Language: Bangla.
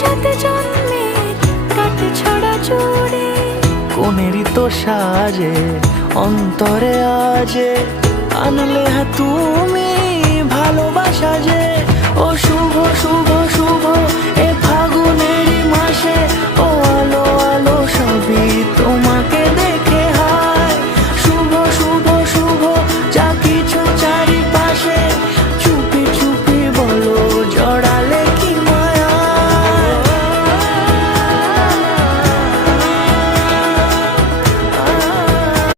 সাত জন্মের কাট ছড়া জুড়ে কোনেরই তো সাজে অন্তরে আজে আনলে তুমি ভালোবাসা যে ও শুভ শুভ শুভ এ